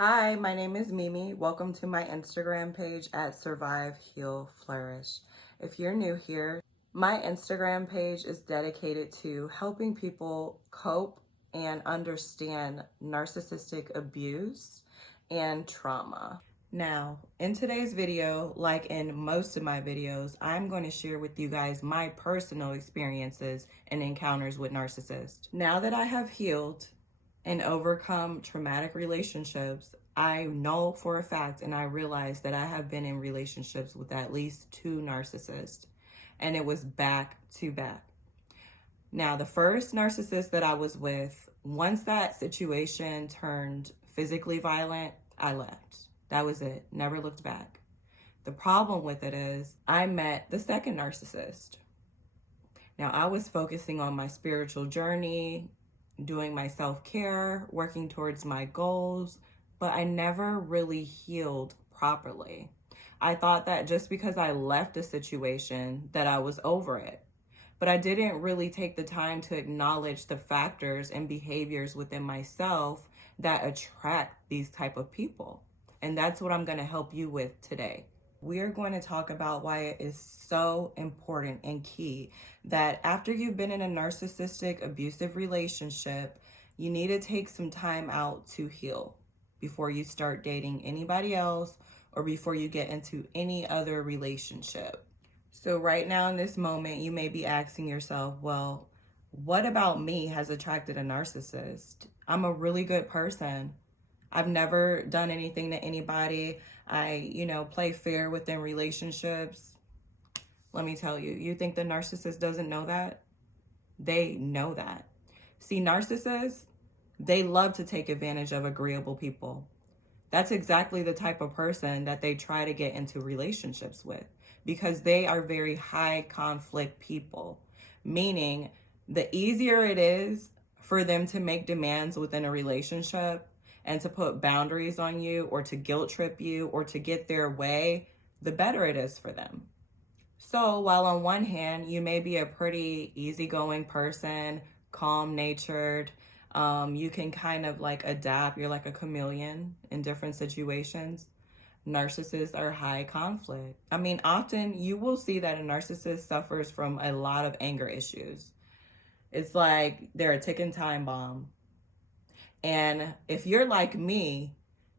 Hi, my name is Mimi. Welcome to my Instagram page at Survive, Heal, Flourish. If you're new here, my Instagram page is dedicated to helping people cope and understand narcissistic abuse and trauma. Now, in today's video, like in most of my videos, I'm going to share with you guys my personal experiences and encounters with narcissists. Now that I have healed and overcome traumatic relationships, I know for a fact and I realize that I have been in relationships with at least 2 narcissists, and it was back to back. Now, the first narcissist that I was with, once that situation turned physically violent, I left. That was it. Never looked back. The problem with it is I met the second narcissist. Now, I was focusing on my spiritual journey, doing my self-care, working towards my goals, but I never really healed properly. I thought that just because I left a situation that I was over it, but I didn't really take the time to acknowledge the factors and behaviors within myself that attract these type of people. And that's what I'm going to help you with today. We're going to talk about why it is so important and key that after you've been in a narcissistic, abusive relationship, you need to take some time out to heal before you start dating anybody else or before you get into any other relationship. So right now in this moment, you may be asking yourself, well, what about me has attracted a narcissist? I'm a really good person. I've never done anything to anybody. I play fair within relationships. Let me tell you, you think the narcissist doesn't know that? They know that. See, narcissists, they love to take advantage of agreeable people. That's exactly the type of person that they try to get into relationships with because they are very high conflict people, meaning the easier it is for them to make demands within a relationship and to put boundaries on you or to guilt trip you or to get their way, the better it is for them. So while on one hand, you may be a pretty easygoing person, calm natured, you can kind of like adapt. You're like a chameleon in different situations. Narcissists are high conflict. I mean, often you will see that a narcissist suffers from a lot of anger issues. It's like they're a ticking time bomb. And if you're like me,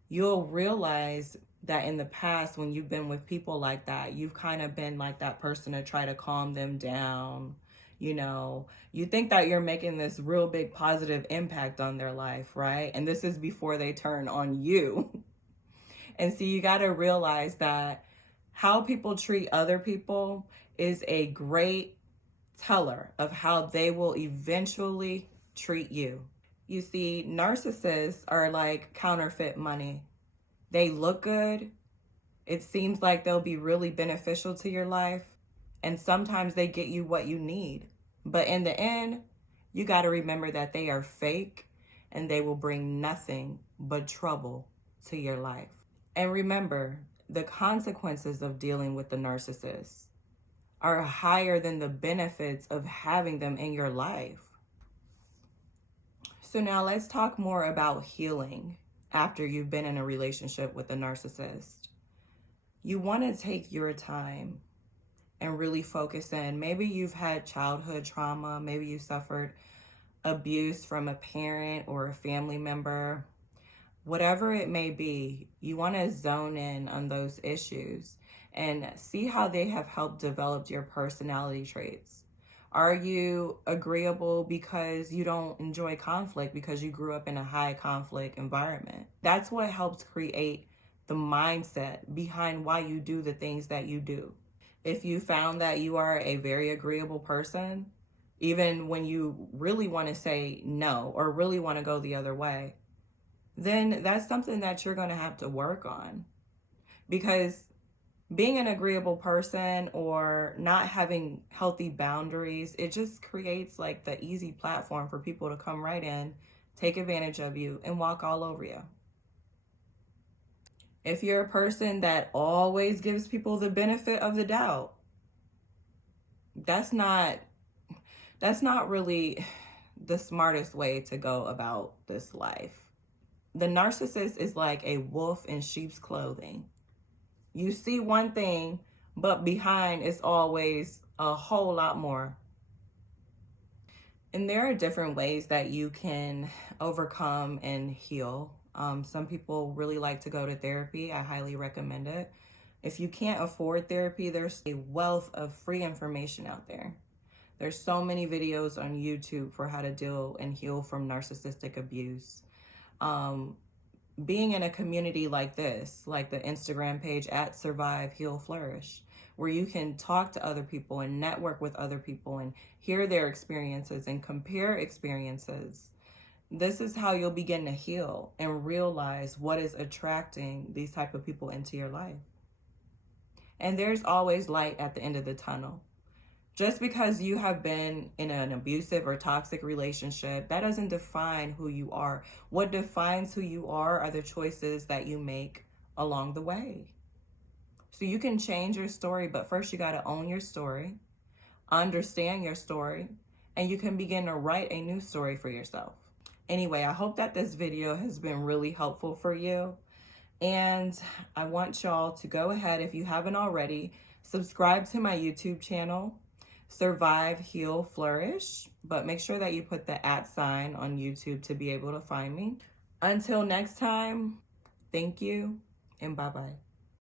you'll realize that in the past, when you've been with people like that, you've kind of been like that person to try to calm them down. You think that you're making this real big positive impact on their life, right? And this is before they turn on you. And so you got to realize that how people treat other people is a great teller of how they will eventually treat you. You see, narcissists are like counterfeit money. They look good. It seems like they'll be really beneficial to your life. And sometimes they get you what you need. But in the end, you got to remember that they are fake and they will bring nothing but trouble to your life. And remember, the consequences of dealing with the narcissist are higher than the benefits of having them in your life. So now let's talk more about healing after you've been in a relationship with a narcissist. You want to take your time and really focus in. Maybe you've had childhood trauma. Maybe you suffered abuse from a parent or a family member. Whatever it may be, you want to zone in on those issues and see how they have helped develop your personality traits. Are you agreeable because you don't enjoy conflict because you grew up in a high conflict environment? That's what helps create the mindset behind why you do the things that you do. If you found that you are a very agreeable person, even when you really want to say no or really want to go the other way, then that's something that you're going to have to work on. Because being an agreeable person or not having healthy boundaries, it just creates like the easy platform for people to come right in, take advantage of you, and walk all over you. If you're a person that always gives people the benefit of the doubt, that's not really the smartest way to go about this life. The narcissist is like a wolf in sheep's clothing. You see one thing, but behind is always a whole lot more. And there are different ways that you can overcome and heal. Some people really like to go to therapy. I highly recommend it. If you can't afford therapy, there's a wealth of free information out there. There's so many videos on YouTube for how to deal and heal from narcissistic abuse. Being in a community like this, like the Instagram page at Survive, Heal, Flourish, where you can talk to other people and network with other people and hear their experiences and compare experiences. This is how you'll begin to heal and realize what is attracting these type of people into your life. And there's always light at the end of the tunnel. Just because you have been in an abusive or toxic relationship, that doesn't define who you are. What defines who you are the choices that you make along the way. So you can change your story, but first you got to own your story, understand your story, and you can begin to write a new story for yourself. Anyway, I hope that this video has been really helpful for you. And I want y'all to go ahead, if you haven't already, subscribe to my YouTube channel, Survive, Heal, Flourish, but make sure that you put the @ on YouTube to be able to find me. Until next time, thank you and bye-bye.